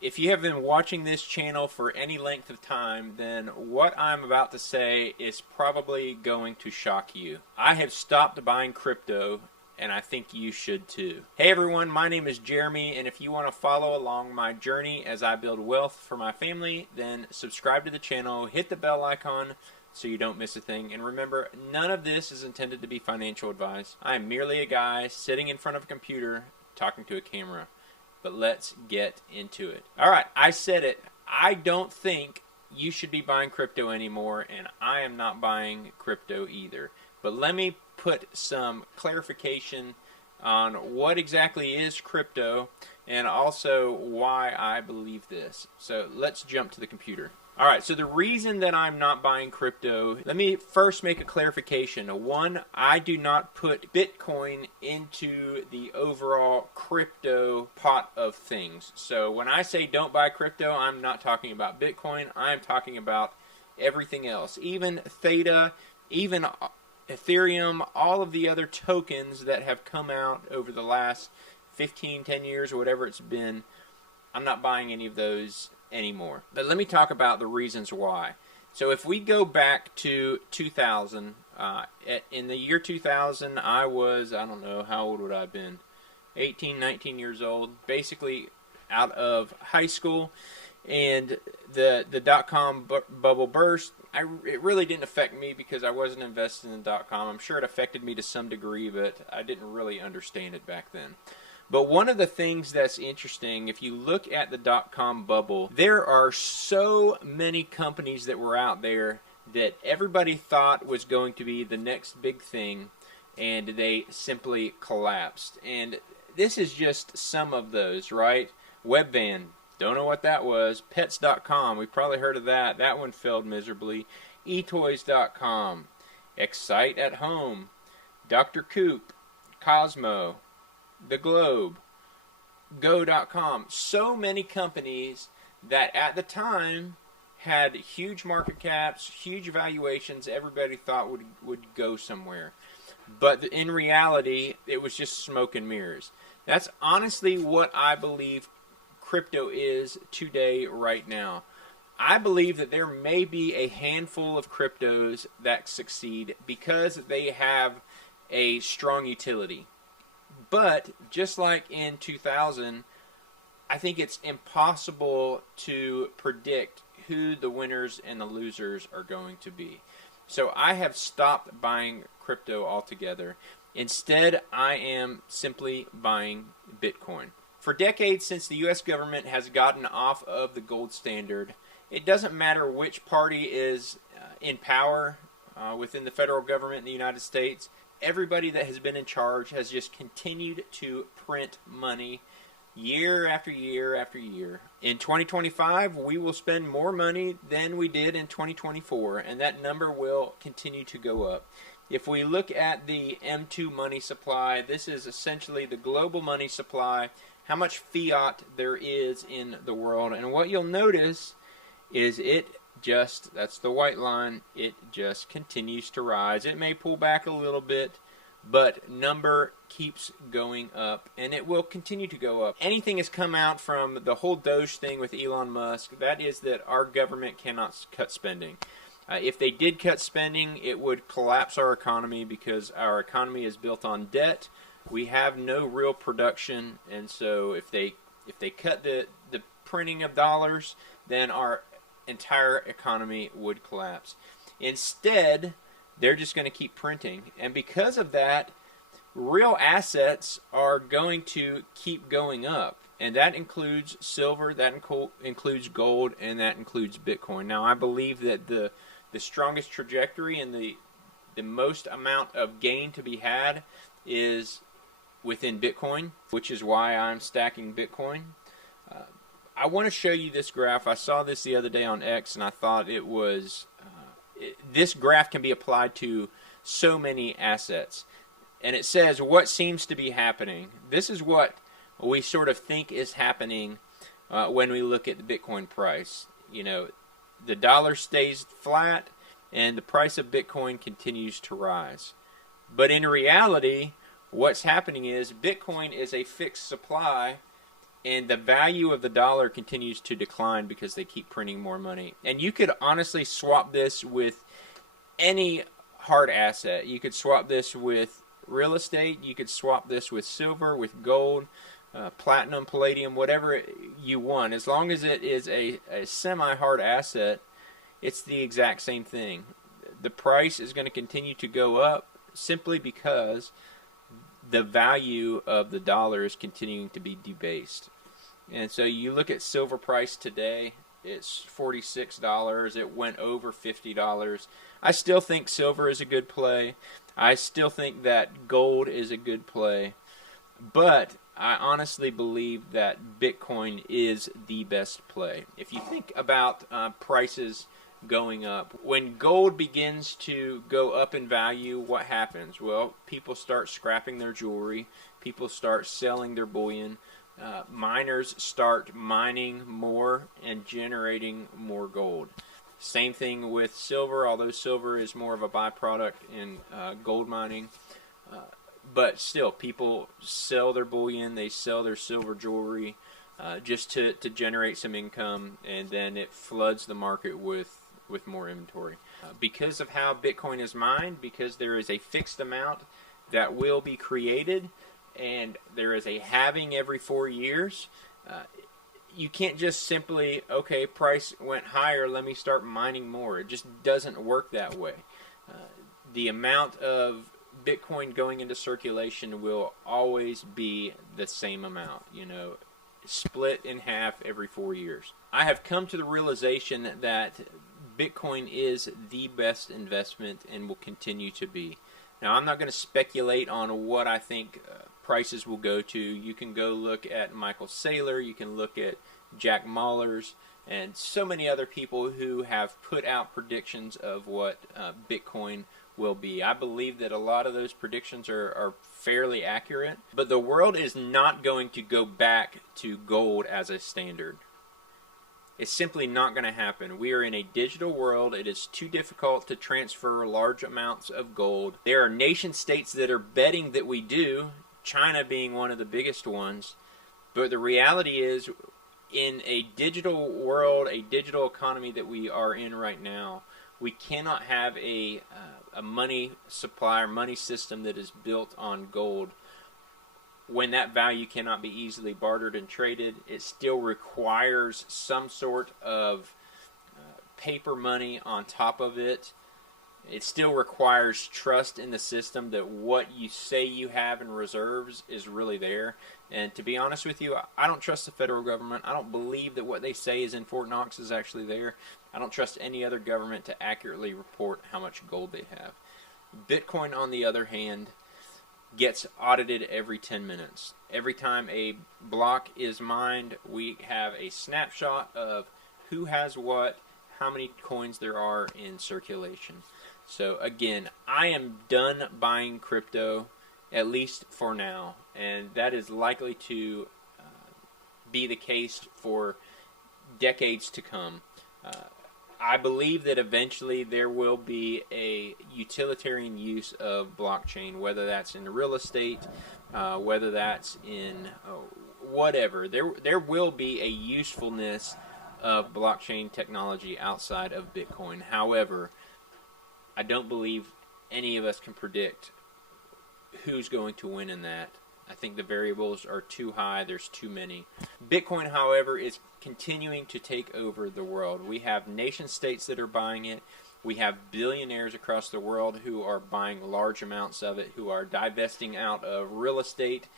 If you have been watching this channel for any length of time, then what I'm about to say is probably going to shock you. I have stopped buying crypto, and I think you should too. Hey everyone, my name is Jeremy, and if you want to follow along my journey as I build wealth for my family, then subscribe to the channel, hit the bell icon so you don't miss a thing. And remember, none of this is intended to be financial advice. I am merely a guy sitting in front of a computer talking to a camera. But let's get into it. All right, I said it. I don't think you should be buying crypto anymore, and I am not buying crypto either. But let me put some clarification on what exactly is crypto and also why I believe this. So let's jump to the computer. All right, so the reason that I'm not buying crypto, let me first make a clarification. One, I do not put Bitcoin into the overall crypto pot of things. So when I say don't buy crypto, I'm not talking about Bitcoin. I'm talking about everything else. Even THETA, even Ethereum, all of the other tokens that have come out over the last 15, 10 years, or whatever it's been, I'm not buying any of those anymore. But let me talk about the reasons why. So if we go back to 2000, in the year 2000, I was, I don't know, how old would I have been? 18, 19 years old, basically out of high school, and the dot-com bubble burst. It really didn't affect me because I wasn't invested in dot-com. I'm sure it affected me to some degree, but I didn't really understand it back then. But one of the things that's interesting, if you look at the dot-com bubble, there are so many companies that were out there that everybody thought was going to be the next big thing, and they simply collapsed. And this is just some of those, right? Webvan, don't know what that was. Pets.com, we probably heard of that. That one failed miserably. eToys.com, Excite at Home, Dr. Coop, Cosmo, The Globe, Go.com. So many companies that at the time had huge market caps, huge valuations, everybody thought would go somewhere. But in reality, it was just smoke and mirrors. That's honestly what I believe crypto is today, right now. I believe that there may be a handful of cryptos that succeed because they have a strong utility. But just like in 2000, I think it's impossible to predict who the winners and the losers are going to be. So I have stopped buying crypto altogether. Instead, I am simply buying Bitcoin. For decades, since the U.S. government has gotten off of the gold standard, it doesn't matter which party is in power within the federal government in the United States. Everybody that has been in charge has just continued to print money year after year after year. In 2025, we will spend more money than we did in 2024, and that number will continue to go up. If we look at the M2 money supply, this is essentially the global money supply, how much fiat there is in the world. And what you'll notice is that's the white line, it just continues to rise. It may pull back a little bit, but number keeps going up, and it will continue to go up. Anything has come out from the whole Doge thing with Elon Musk, that is that our government cannot cut spending. If they did cut spending, it would collapse our economy because our economy is built on debt. We have no real production, and so if they cut the printing of dollars, then our entire economy would collapse. Instead, they're just going to keep printing, and because of that, real assets are going to keep going up, and that includes silver, that includes gold, and that includes Bitcoin. Now, I believe that the strongest trajectory and the most amount of gain to be had is within Bitcoin, which is why I'm stacking Bitcoin. I want to show you this graph. I saw this the other day on X, and I thought it was this graph can be applied to so many assets. And it says what seems to be happening. This is what we sort of think is happening when we look at the Bitcoin price. You know, the dollar stays flat and the price of Bitcoin continues to rise. But in reality, what's happening is Bitcoin is a fixed supply, and the value of the dollar continues to decline because they keep printing more money. And you could honestly swap this with any hard asset. You could swap this with real estate. You could swap this with silver, with gold, platinum, palladium, whatever you want. As long as it is a semi-hard asset, it's the exact same thing. The price is going to continue to go up simply because the value of the dollar is continuing to be debased. And so you look at silver price today, it's $46. It went over $50. I still think silver is a good play. I still think that gold is a good play. But I honestly believe that Bitcoin is the best play. If you think about prices going up, when gold begins to go up in value, what happens? Well, people start scrapping their jewelry. People start selling their bullion. Miners start mining more and generating more gold. Same thing with silver, although silver is more of a byproduct in gold mining. But still, people sell their bullion, they sell their silver jewelry just to generate some income, and then it floods the market with more inventory. Because of how Bitcoin is mined, because there is a fixed amount that will be created, and there is a halving every 4 years, you can't just simply, okay, price went higher, let me start mining more. It just doesn't work that way. The amount of Bitcoin going into circulation will always be the same amount, split in half every 4 years. I have come to the realization that Bitcoin is the best investment and will continue to be. Now, I'm not going to speculate on what I think prices will go to. You can go look at Michael Saylor, you can look at Jack Mallers, and so many other people who have put out predictions of what Bitcoin will be. I believe that a lot of those predictions are fairly accurate, but the world is not going to go back to gold as a standard. It's simply not going to happen. We are in a digital world. It is too difficult to transfer large amounts of gold. There are nation states that are betting that we do, China being one of the biggest ones. But the reality is, in a digital world, a digital economy that we are in right now, we cannot have a money supply or money system that is built on gold. When that value cannot be easily bartered and traded, it still requires some sort of paper money on top of it. It still requires trust in the system that what you say you have in reserves is really there. And to be honest with you, I don't trust the federal government. I don't believe that what they say is in Fort Knox is actually there. I don't trust any other government to accurately report how much gold they have. Bitcoin, on the other hand, gets audited every 10 minutes. Every time a block is mined, we have a snapshot of who has what, how many coins there are in circulation. So again, I am done buying crypto, at least for now, and that is likely to be the case for decades to come. I believe that eventually there will be a utilitarian use of blockchain, whether that's in real estate, whether that's in whatever. There will be a usefulness of blockchain technology outside of Bitcoin. However, I don't believe any of us can predict who's going to win in that. I think the variables are too high. There's too many. Bitcoin, however, is continuing to take over the world. We have nation states that are buying it. We have billionaires across the world who are buying large amounts of it, who are divesting out of real estate,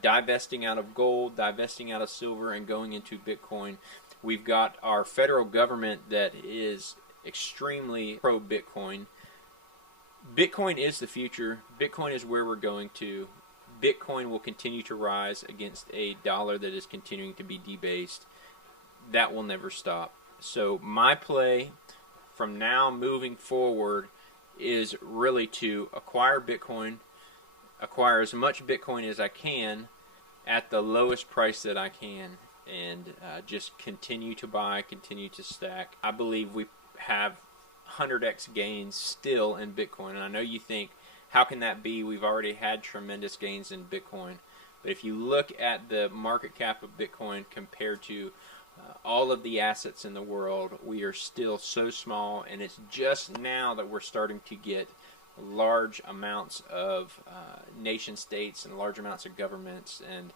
divesting out of gold, divesting out of silver, and going into Bitcoin. We've got our federal government that is extremely pro-Bitcoin. Bitcoin is the future. Bitcoin is where we're going to. Bitcoin will continue to rise against a dollar that is continuing to be debased. That will never stop. So my play from now moving forward is really to acquire Bitcoin, acquire as much Bitcoin as I can at the lowest price that I can, and just continue to buy, continue to stack. I believe we have 100x gains still in Bitcoin, and I know you think, how can that be? We've already had tremendous gains in Bitcoin. But if you look at the market cap of Bitcoin compared to all of the assets in the world, we are still so small, and it's just now that we're starting to get large amounts of nation states and large amounts of governments and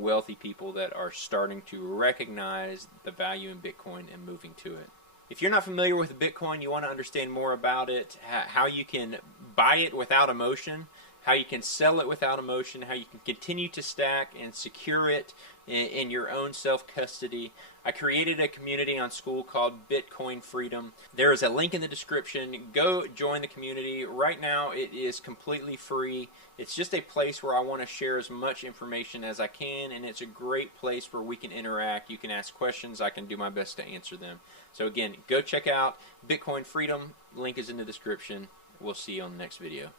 wealthy people that are starting to recognize the value in Bitcoin and moving to it. If you're not familiar with Bitcoin, you want to understand more about it, how you can buy it without emotion, how you can sell it without emotion, how you can continue to stack and secure it in your own self-custody. I created a community on Skool called Bitcoin Freedom. There is a link in the description. Go join the community. Right now it is completely free. It's just a place where I want to share as much information as I can, and it's a great place where we can interact. You can ask questions. I can do my best to answer them. So again, go check out Bitcoin Freedom. Link is in the description. We'll see you on the next video.